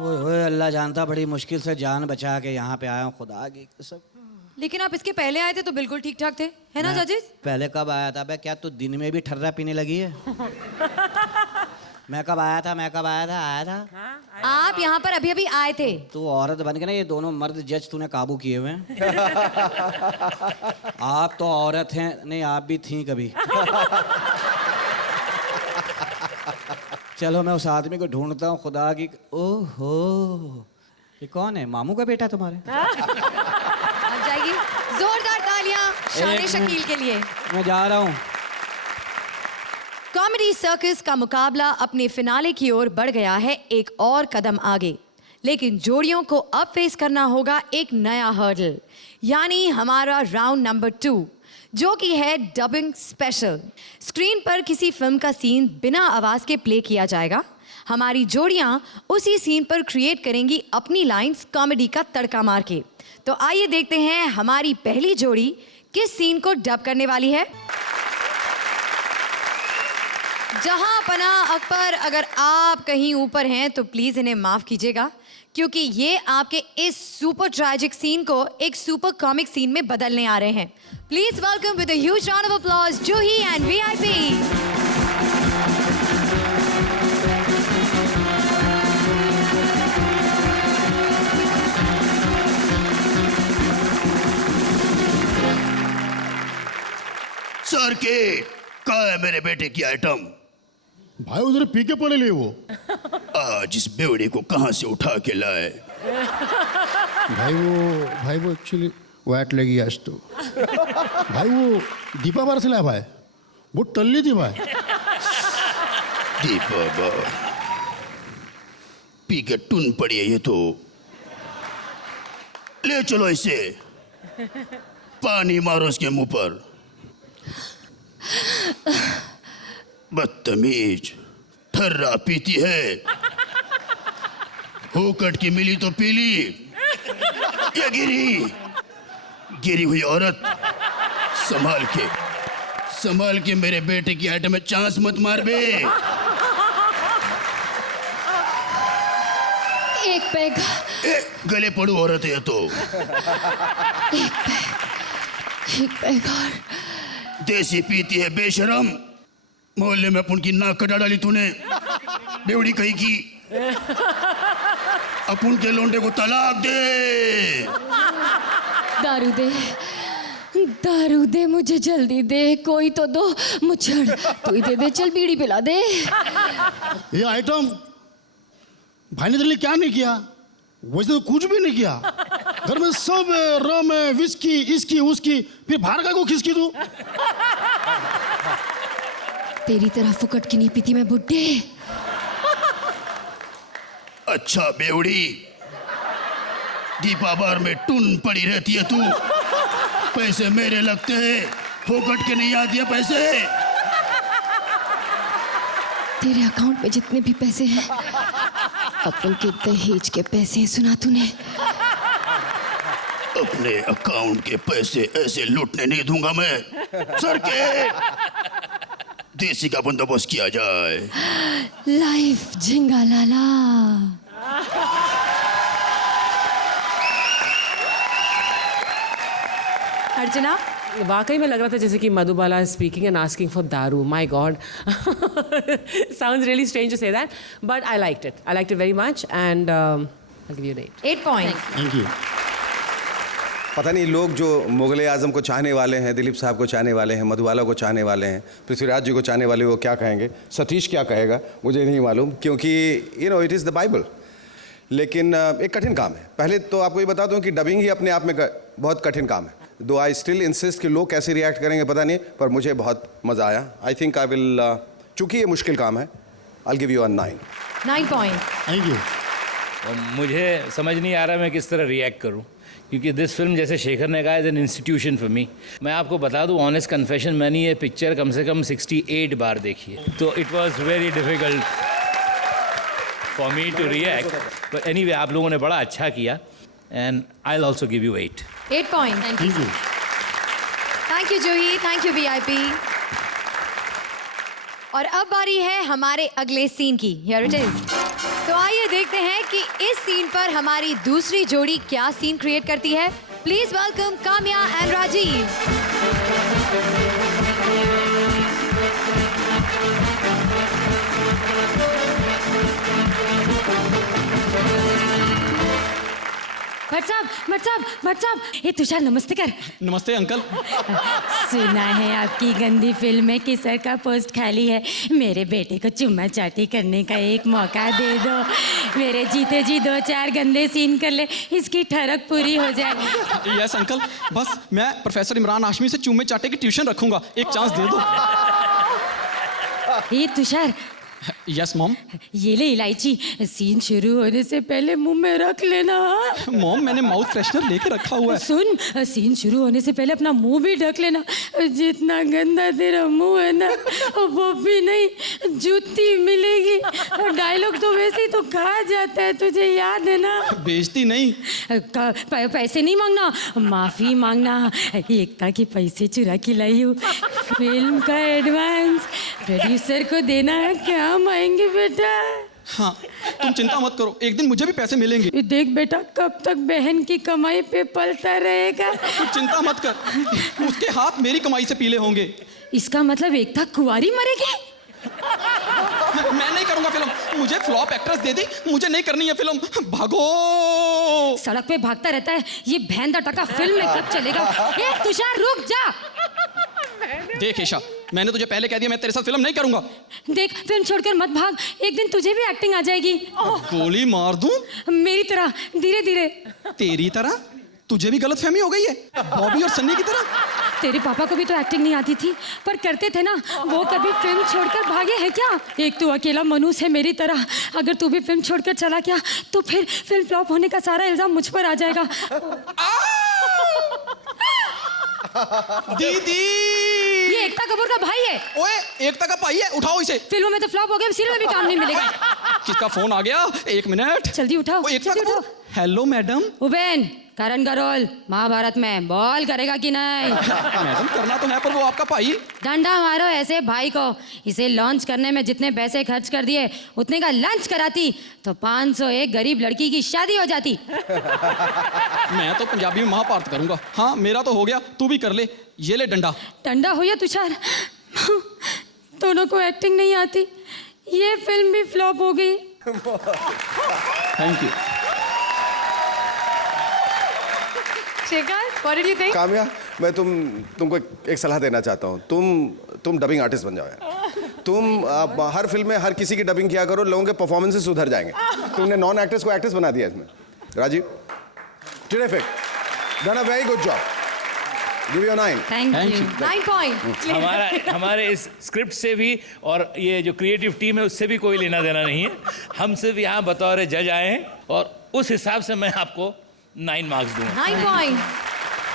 ओए अल्लाह जानता, बड़ी मुश्किल से जान बचा के यहाँ पे आया हूँ, खुदा की कसम। लेकिन आप इसके पहले आए थे तो बिल्कुल ठीक ठाक थे, है ना जजेस? पहले कब आया था बे? क्या तू दिन में भी ठर्रा पीने लगी है? मैं कब आया था? आया था। आप यहाँ पर अभी अभी आए थे। तू औरत बन के ना, ये दोनों मर्द जज तूने काबू किए हुए हैं। आप तो औरत हैं, नहीं आप भी थी कभी। चलो मैं उस आदमी को ढूंढता हूँ, खुदा की। ओहो ये कौन है? मामू का बेटा तुम्हारे? आ जाइए, जोरदार तालियां शान शकील के लिए। मैं जा रहा हूँ। कॉमेडी सर्कस का मुकाबला अपने फिनाले की ओर बढ़ गया है एक और कदम आगे, लेकिन जोड़ियों को अब फेस करना होगा एक नया हर्डल, यानी हमारा राउंड नंबर 2, जो कि है डबिंग स्पेशल। स्क्रीन पर किसी फिल्म का सीन बिना आवाज के प्ले किया जाएगा। हमारी जोड़ियां उसी सीन पर क्रिएट करेंगी अपनी लाइंस कॉमेडी का तड़का मार के। तो आइए देखते हैं हमारी पहली जोड़ी किस सीन को डब करने वाली है। जहां पना अकबर, अगर आप कहीं ऊपर हैं तो प्लीज इन्हें माफ कीजिएगा, क्योंकि ये आपके इस सुपर ट्रैजिक सीन को एक सुपर कॉमिक सीन में बदलने आ रहे हैं। Please welcome with a huge round of applause Juhi and VIP. Sir के कहाँ है मेरे बेटे की आइटम? भाई उधर पी के पड़े लिए वो। आज इस बेवड़े को कहाँ से उठा के लाए? भाई वो एक्चुअली वैट लगी आज तो। भाई वो दीपा बार से लाया भाई, वो टल्ली थी भाई। दीपा बार पी के टून पड़ी है ये तो। ले चलो इसे, पानी मारो उसके मुंह पर। बदतमीज, ठर्रा पीती है। होकट की मिली तो पी ली। ये गिरी हुई औरत, संभाल के मेरे बेटे की आइटम में चांस मत मार बे। एक पैग, गले पड़ू औरत है तो। एक पैग और। देसी पीती है बेशरम, मोहल्ले में अपन की नाक कटा डाली तूने, बेवड़ी कहीं की। अपन के लोंडे को तलाक दे। दारू दे मुझे जल्दी दे, कोई तो दो मुझड़, तू ही दे, चल बीड़ी पिला दे। ये आइटम भाई ने तेरे लिए क्या नहीं किया? वैसे तो कुछ भी नहीं किया। घर में सब रम है, विस्की, इसकी उसकी, फिर बाहर का को खिसकी तू। तेरी तरह फुकट की नहीं पीती मैं बुड्ढे। अच्छा बेवड़ी, दीपा बार में टून पड़ी रहती है तू। पैसे मेरे लगते हैं, फोकट के नहीं आती है पैसे। तेरे अकाउंट में जितने भी पैसे हैं अपन के दहेज के पैसे हैं, सुना तूने? अपने अकाउंट के पैसे ऐसे लूटने नहीं दूंगा मैं। सर के देसी का बंदोबस्त किया जाए। लाइफ झिंगा लाला। अर्चना, वाकई में लग रहा था जैसे कि Madhubala speaking and asking for daru. My god, sounds really strange to say that, but I liked it very much and I give you 8 points. Thank you. पता नहीं लोग जो मुगल आजम को चाहने वाले हैं, दिलीप साहब को चाहने वाले हैं, मधुबाला को चाहने वाले हैं, पृथ्वीराज जी को चाहने वाले, वो क्या कहेंगे, सतीश क्या कहेगा मुझे नहीं मालूम, क्योंकि you know it is the Bible. लेकिन एक कठिन काम है. पहले तो आपको ये बता दूं कि डबिंग ही अपने आप में बहुत कठिन काम है. दो आई स्टिल इंसिस्ट कि लोग कैसे रिएक्ट करेंगे पता नहीं, पर मुझे बहुत मज़ा आया. आई थिंक आई विल, चूँकि ये मुश्किल काम है, आई give you 9. 9 points. Thank you. और मुझे समझ नहीं आ रहा मैं किस तरह रिएक्ट करूं, क्योंकि दिस फिल्म जैसे शेखर ने कहा is an institution for me. मैं आपको बता दूं, ऑनेस्ट कन्फेशन, मैंने ये पिक्चर कम से कम 68 बार देखी है, तो it was very difficult for me to react. But anyway, आप लोगों ने बड़ा अच्छा किया and I will also give you 8. 8 points. Thank you. Thank you Juhi, thank you VIP. और अब बारी है हमारे अगले सीन की. Here it is. तो आइए देखते हैं कि इस सीन पर हमारी दूसरी जोड़ी क्या सीन क्रिएट करती है. Please welcome Kamya and Rajeev. Bhatt साहब, ये तुषार नमस्ते कर. नमस्ते अंकल. सुना है आपकी गंदी फिल्म में कि सर का पोस्ट खाली है. मेरे बेटे को चुम्मा चाटी करने का एक मौका दे दो. मेरे जीते जी 2-4 गंदे सीन कर ले, इसकी ठरक पूरी हो जाए. यस अंकल, बस मैं प्रोफेसर इमरान हाशमी से चुम्मे चाटे की ट्यूशन रखूंगा. एक चांस दे दो. ये तुषार, यस मॉम. ये ले इलायची. सीन शुरू होने से पहले मुंह में रख लेना. मॉम, मैंने माउथ फ्रेशनर लेके रखा हुआ है. सुन, सीन शुरू होने से पहले अपना मुंह भी ढक लेना. जितना गंदा तेरा मुंह है ना, वो भी नहीं, जूती मिलेगी. डायलॉग तो वैसे ही तो खा जाता है, तुझे याद है ना. बेइज्जती नहीं. पैसे नहीं मांगना, माफी मांगना. एकता के पैसे चुरा के लाई हूँ. फिल्म का एडवांस प्रोड्यूसर को देना है. क्या आएंगे बेटा. हाँ, तुम चिंता मत करो, एक दिन मुझे भी पैसे मिलेंगे. देख बेटा, कब तक बहन की कमाई पे पलता रहेगा. तू चिंता मत कर, उसके हाथ मेरी कमाई से पीले होंगे. इसका मतलब एकता कुंवारी मरेगी. मैं नहीं करूंगा फिल्म. मुझे फ्लॉप एक्ट्रेस दे दी, मुझे नहीं करनी है फिल्म. भागो. सड़क पे भागता रहता है, ये भैंदा टका फिल्म में कब चलेगा. ए तुषार, रुक जा. देख ईशा, मैंने तुझे पहले कह दिया मैं तेरे साथ फिल्म नहीं करूंगा. देख, फिल्म छोड़कर मत भाग, एक दिन तुझे भी एक्टिंग आ जाएगी. गोली मार दूं मेरी तरह धीरे धीरे. तेरी तरह? तुझे भी गलतफहमी हो गई है, बॉबी और सन्नी की तरह. तेरे पापा को भी तो एक्टिंग नहीं आती थी, पर करते थे ना। वो कभी फिल्म छोड़कर भागे हैं क्या? एक तू अकेला मनुष्य है मेरी तरह, अगर तू भी फिल्म छोड़कर चला गया तो फिर फिल्म फ्लॉप होने का सारा इल्जाम मुझ पर आ जाएगा। दीदी ये एकता कपूर का भाई है। ओए एकता का भाई है, उठाओ इसे। फिल्मों में तो फ्लॉप हो गया, सीरियल में भी काम नहीं मिलेगा। किसका फोन आ गया? एक मिनट। जल्दी उठाओ, ओ, एकता जल्दी कपूर। उठाओ। Hello madam. उबेन, करण का रोल महाभारत में बॉल करेगा कि नहीं? मैडम करना तो है, पर वो आपका भाई। डंडा मारो ऐसे भाई को। इसे लॉन्च करने में जितने पैसे खर्च कर दिए उतने का लंच कराती तो 501 गरीब लड़की की शादी हो जाती। मैं तो पंजाबी में महाभारत करूंगा। हाँ मेरा तो हो गया, तू भी कर ले। ये ले डंडा। डंडा हो या तुषार, दोनों को एक्टिंग नहीं आती, ये फिल्म भी फ्लॉप हो गई। Thank you. Shekhar, what did you think? Kamya, मैं तुमको एक सलाह देना चाहता हूँ। तुम डबिंग आर्टिस्ट बन जाओ यार। तुम हर फिल्म में हर किसी की डबिंग किया करो, लोगों के परफॉर्मेंसेस सुधर जाएंगे। तुमने नॉन एक्टर्स को एक्टर्स बना दिया इसमें। Rajeev, terrific, done a very good job. Give you 9। Thank you. 9 points. हमारे इस स्क्रिप्ट से भी और ये जो क्रिएटिव टीम है उससे भी कोई लेना देना नहीं है। हम सिर्फ यहाँ बतौर जज आए हैं और उस हिसाब से मैं आपको 9 मार्क्स दूंगा। 9 points.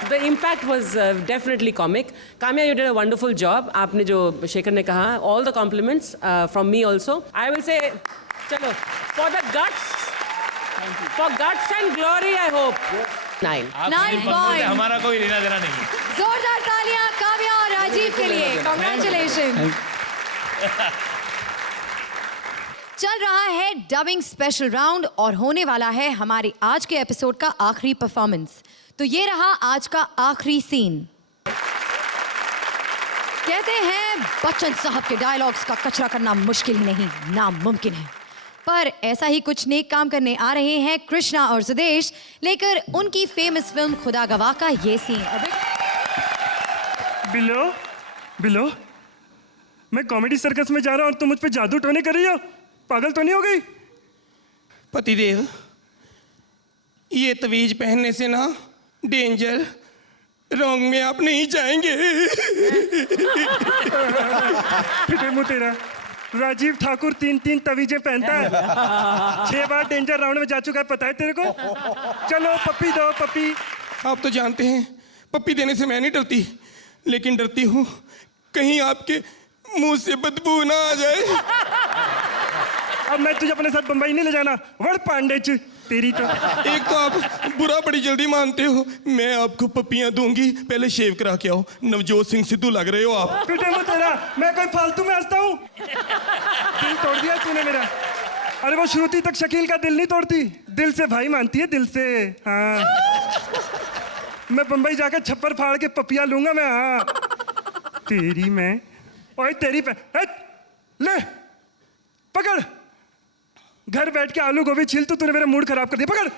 The impact was definitely comic. Kamya, you did a wonderful job. आपने जो शेखर ने कहा, all the compliments from me also. I will say, चलो, for the guts, for guts and glory, I hope. 9. आप 9 मेरी पंक्ति से points. हमारा कोई लेना देना नहीं है। जोरदार तालियां काव्या और राजीव के लिए। Congratulations. चल रहा है डबिंग स्पेशल राउंड और होने वाला है हमारे आज के एपिसोड का आखिरी परफॉर्मेंस। तो ये रहा आज का आखिरी सीन। कहते हैं बच्चन साहब के डायलॉग्स का कचरा करना मुश्किल ही नहीं, नामुमकिन है। पर ऐसा ही कुछ नेक काम करने आ रहे हैं कृष्णा और सुदेश, लेकर उनकी फेमस फिल्म खुदा गवाह का ये सीन। बिलो, बिलो, मैं कॉमेडी सर्कस में जा रहा हूँ और तुम मुझ पे जादू टोने कर रही हो? पागल तो नहीं हो गई? पतिदेव, ये तवीज पहनने से ना डेंजर, रॉन्ग में आप नहीं जाएंगे। फिटे मुंह तेरा। राजीव ठाकुर 3 तवीजें पहनता है, 6 बार डेंजर राउंड में जा चुका है, पता है तेरे को? चलो पप्पी दो, पप्पी। आप तो जानते हैं पप्पी देने से मैं नहीं डरती, लेकिन डरती हूँ कहीं आपके मुंह से बदबू ना आ जाए। अब मैं तुझे अपने साथ बंबई नहीं ले जाना, वड़ पांडे च तेरी तो। एक तो आप बुरा बड़ी जल्दी मानते हो, मैं आपको पप्पियां दूंगी, पहले शेव करा के आओ। नवजोत सिंह सिद्धू लग रहे हो आप। फिटे मुंह तेरा, मैं कोई फालतू में हंसता हूँ? दिल तोड़ दिया तूने मेरा। अरे वो श्रुति तक शकील का दिल नहीं तोड़ती, दिल से भाई मानती है, दिल से। हाँ, मैं बंबई जाकर छप्पर फाड़ के पपिया लूंगा मैं। हाँ तेरी मैं, ओए तेरी पे ले पकड़। घर बैठ के आलू गोभी छील, तूने मेरा मूड खराब कर दिया। पकड़।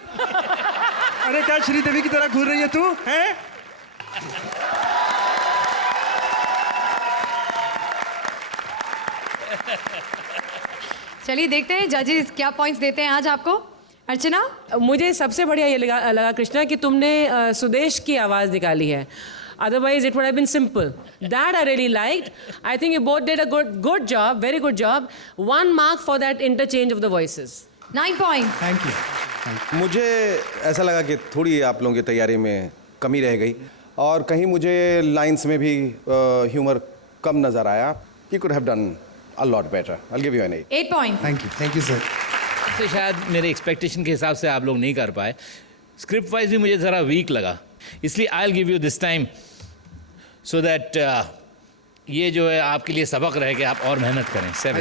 अरे क्या श्रीदेवी की तरह घूर रही है तू, हैं? चलिए देखते हैं जजेस क्या पॉइंट्स देते हैं आज आपको। अर्चना, मुझे सबसे बढ़िया ये लगा कृष्णा कि तुमने सुदेश की आवाज़ निकाली है। Otherwise, it would have been simple. That I really liked. I think you both did a good job, very good job. 1 mark for that interchange of the voices. 9 points. Thank you. मुझे ऐसा लगा कि थोड़ी आप लोगों की तैयारी में कमी रह गई और कहीं मुझे लाइंस में भी ह्यूमर कम नज़र आया। You could have done a lot better. I'll give you an 8. 8 points. Thank you sir. तो शायद मेरे एक्सपेक्टेशन के हिसाब से आप लोग नहीं कर पाए। स्क्रिप्ट वाइज भी मुझे ज़रा वीक लगा, इसलिए I will give you this time so that ये जो है आपके लिए सबक रह गया, आप और मेहनत करें। 7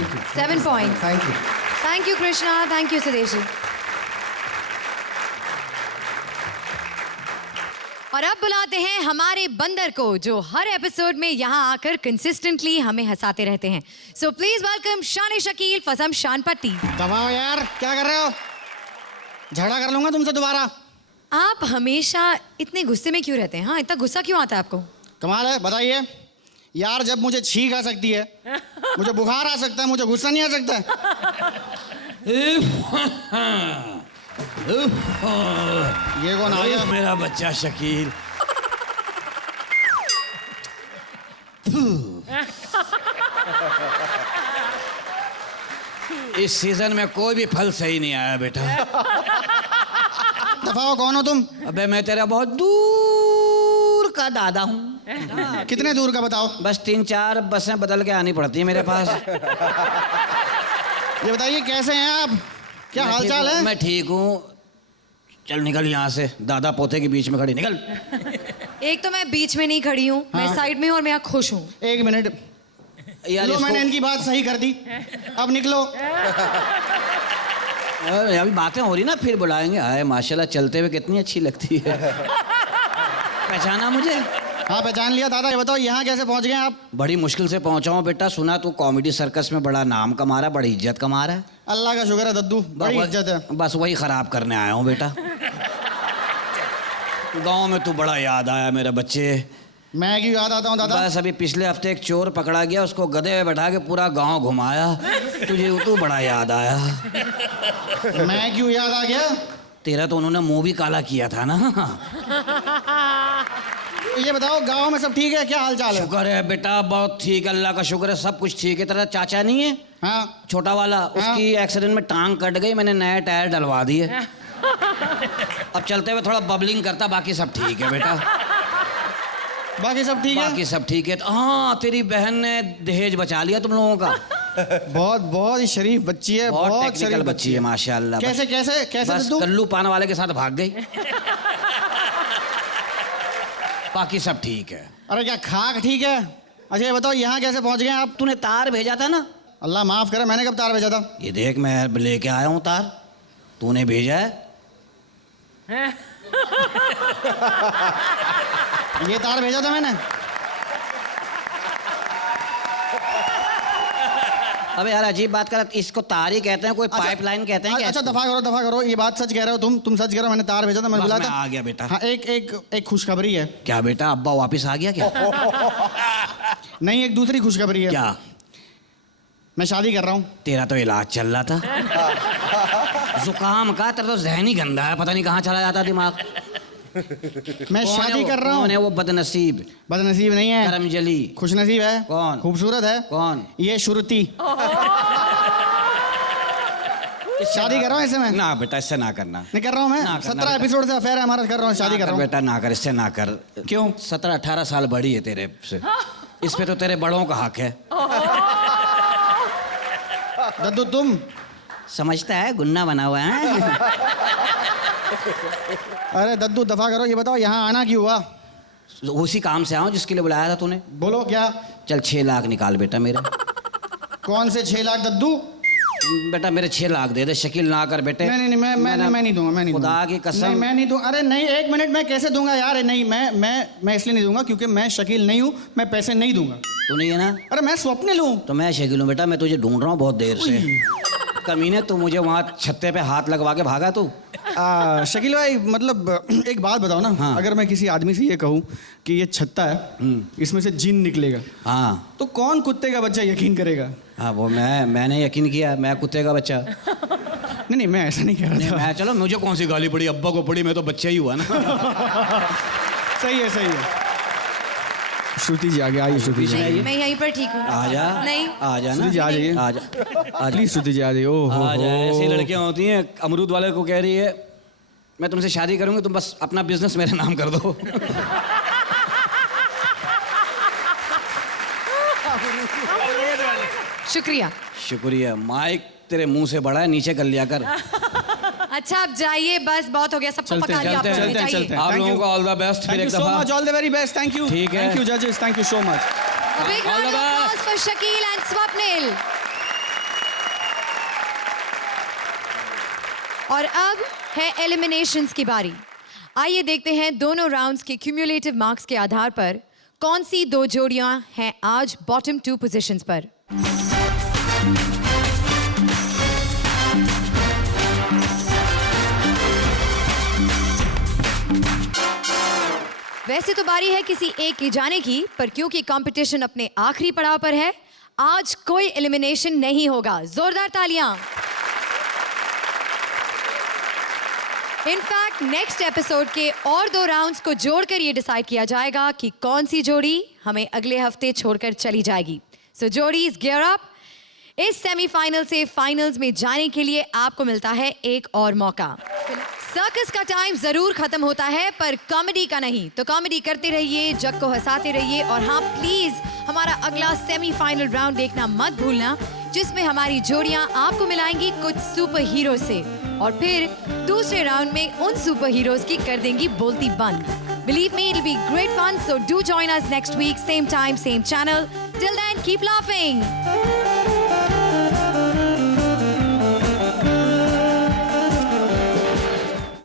points. Thank you Krishna, thank you Sudeshi. और अब बुलाते हैं हमारे बंदर को, जो हर एपिसोड में यहाँ आकर कंसिस्टेंटली हमें हंसाते रहते हैं। सो प्लीज वेलकम शान शकील फसम शान पट्टी। दबाओ यार, क्या कर रहे हो? झगड़ा कर लूंगा तुमसे दोबारा। आप हमेशा इतने गुस्से में क्यों रहते हैं? हाँ, इतना गुस्सा क्यों आता है आपको? कमाल है, बताइए यार। जब मुझे छींक आ सकती है, मुझे बुखार आ सकता है, मुझे गुस्सा नहीं आ सकता। ये कौन आ गया? मेरा बच्चा शकील। इस सीजन में कोई भी फल सही नहीं आया बेटा। दफा हो, कौन हो तुम? अबे मैं तेरा बहुत दूर का दादा हूँ। कितने दूर का बताओ? बस 3-4 बसें बदल के आनी पड़ती है मेरे पास। ये बताइए कैसे हैं आप? क्या मैं हाल ठीक चाल हूँ, है? मैं ठीक हूँ। चल निकल यहाँ से, दादा पोते के बीच में खड़ी निकल। एक तो मैं बीच में नहीं खड़ी हूँ, मैं हाँ। साइड में हूँ और मैं यहाँ खुश हूँ। एक मिनट, यार लो मैंने इसको इनकी बात सही कर दी, अब निकलो। अभी बातें हो रही ना, फिर बुलाएंगे। हाय माशाल्लाह, चलते हुए कितनी अच्छी लगती है। पहचाना मुझे? हाँ पहचान लिया। दादा ये बताओ यहाँ कैसे पहुँच गए आप? बड़ी मुश्किल से पहुंचा हूँ बेटा। सुना तू कॉमेडी सर्कस में बड़ा नाम कमा रहा है, बड़ी इज्जत कमा रहा है। अल्लाह का शुक्र है दद्दू, बड़ी इज्जत है। बस वही खराब करने आया हूँ बेटा। गांव में तू बड़ा याद आया मेरे बच्चे। मैं क्यों याद आता हूँ दादा? बस अभी पिछले हफ्ते एक चोर पकड़ा गया, उसको गधे में बैठा के पूरा गांव घुमाया। तुझे तू बड़ा याद आया। मैं क्यों याद आ गया? तेरा तो उन्होंने मुंह भी काला किया था ना। ये बताओ गांव में सब ठीक है? क्या हाल चाल है? शुक्र है बेटा, बहुत ठीक, अल्लाह का शुक्र है, सब कुछ ठीक है। तेरा चाचा नहीं है? हाँ। छोटा वाला, उसकी एक्सीडेंट में टांग कट गई, मैंने नए टायर डलवा दिए। अब चलते हुए थोड़ा बबलिंग करता, बाकी सब ठीक है बेटा। बाकी सब ठीक है? बाकी सब ठीक है। हाँ, तेरी बहन ने दहेज बचा लिया तुम लोगों का। बहुत बहुत ही शरीफ बच्ची है, बहुत बहुत टेक्निकल शरीफ बच्ची है माशाल्लाह। कैसे कैसे कैसे बस दद्दू? कल्लू पान वाले के साथ भाग गई। बाकी सब ठीक है। अरे क्या खाक ठीक है? अच्छा ये बताओ यहाँ कैसे पहुँच गए आप? तूने तार भेजा था ना? अल्लाह माफ करे, मैंने कब तार भेजा था? ये देख, मैं लेके आया हूँ तार, तूने भेजा है। ये तार भेजा था मैंने? अबे यार अजीब बात कर, इसको तार ही कहते हैं, कोई पाइपलाइन कहते हैं क्या? अच्छा दफा करो, ये बात सच कह रहे हो तुम सच कह रहे हो, मैंने तार भेजा था, मैंने बस बुलाया मैं था। आ गया बेटा। हाँ एक खुशखबरी है। क्या बेटा, अब्बा वापिस आ गया क्या? नहीं, एक दूसरी खुशखबरी है। क्या? मैं शादी कर रहा हूँ। तेरा तो इलाज चल रहा था जुकाम का, तेरा तो जहनी गंदा है, पता नहीं कहाँ चला जाता दिमाग। मैं शादी कर रहा हूँ। कौन है वो बदनसीब? बदनसीब नहीं है, करमजली। खुशनसीब है। कौन? खूबसूरत है। कौन? ये श्रुति। शादी कर रहा हूँ इससे मैं। ना बेटा, इससे ना करना। नहीं कर रहा हूँ मैं, ना करना 17 बेटा। एपिसोड से अफेयर है हमारा, कर रहा हूँ, शादी कर रहा हूँ। बेटा ना कर, इससे ना कर। क्यों? 17-18 साल बड़ी है तेरे से, इस पे तो तेरे बड़ों का हक है। दद्दू तुम समझता है, गुन्ना बना हुआ है। अरे दद्दू दफा करो, ये बताओ यहाँ आना क्यों हुआ? उसी काम से आऊं जिसके लिए बुलाया था तूने। बोलो क्या? चल 6 लाख निकाल बेटा मेरे। कौन से 6 लाख दद्दू? बेटा मेरे 6 लाख दे दे, शकील ना कर बेटे। नहीं नहीं दूंगा, मैं नहीं दूंगा। खुदा की कसम। नहीं मैं नहीं दूंगा। अरे नहीं, एक मिनट, मैं कैसे दूंगा यार? नहीं मैं इसलिए नहीं दूंगा क्योंकि मैं शकील नहीं हूँ, मैं पैसे नहीं दूंगा। तू नहीं है ना? अरे मैं स्वप्निल हूँ। तो मैं शकील हूँ बेटा, मैं तुझे ढूंढ रहा हूँ बहुत देर से। कमीने, तू मुझे वहाँ छत्ते पे हाथ लगवा के भागा तू। शकील भाई मतलब एक बात बताओ ना। हाँ। अगर मैं किसी आदमी से ये कहूँ कि ये छत्ता है, इसमें से जिन निकलेगा, हाँ तो कौन कुत्ते का बच्चा यकीन करेगा? हाँ, वो मैंने यकीन किया, मैं कुत्ते का बच्चा। नहीं मैं ऐसा नहीं कह रहा था। मैं चलो, मुझे कौन सी गाली पड़ी, अब्बा को पड़ी, मैं तो बच्चा ही हुआ ना। सही है। श्रुति जी आगे आइए। श्रुति जी नहीं, मैं यहीं पर ठीक हूँ। आ जा। नहीं। आ जा ना। श्रुति जी आ जाइए। आ जा। प्लीज श्रुति जी आ जाइए। आ जा। ऐसी लड़कियां होती हैं, अमरूद वाले को कह रही है मैं तुमसे शादी करूंगी, तुम बस अपना बिजनेस मेरे नाम कर दो। शुक्रिया। शुक्रिया। माइक तेरे मुंह से बड़ा है, नीचे कर लिया कर। अच्छा आप जाइए, बस बहुत हो गया, सबको चलते पका लिया आप लोगों ने, चलते जाइए। आप Thank लोगों you. को ऑल द बेस्ट। फिर थैंक यू एक सो दफा much, all the very best. Thank you. ठीक है। थैंक यू जजेस, thank you so much. A big round of applause for Shakil and Swapnil. और अब है एलिमिनेशंस की बारी। आइए देखते हैं दोनों राउंड्स के क्यूमुलेटिव मार्क्स के आधार पर कौन सी 2 जोड़ियां हैं आज बॉटम 2 पोजीशंस पर। वैसे तो बारी है किसी एक की जाने की, पर क्योंकि कंपटीशन अपने आखिरी पड़ाव पर है, आज कोई एलिमिनेशन नहीं होगा। जोरदार तालियां। इनफैक्ट नेक्स्ट एपिसोड के और 2 राउंड्स को जोड़कर ये डिसाइड किया जाएगा कि कौन सी जोड़ी हमें अगले हफ्ते छोड़कर चली जाएगी। सो जोड़ीज गियर अप। इस सेमीफाइनल से फाइनल्स में जाने के लिए आपको मिलता है एक और मौका। सर्कस का टाइम जरूर खत्म होता है पर कॉमेडी का नहीं, तो कॉमेडी करते रहिए, जग को हंसाते रहिए। और हाँ प्लीज हमारा अगला सेमीफाइनल राउंड देखना मत भूलना, जिसमें हमारी जोड़ियां आपको मिलाएंगी कुछ सुपर हीरो से और फिर दूसरे राउंड में उन सुपर हीरोज की कर देंगी बोलती बंद। Believe me, it'll be great fun, so do join us next week, same time, same channel. Till then, keep laughing.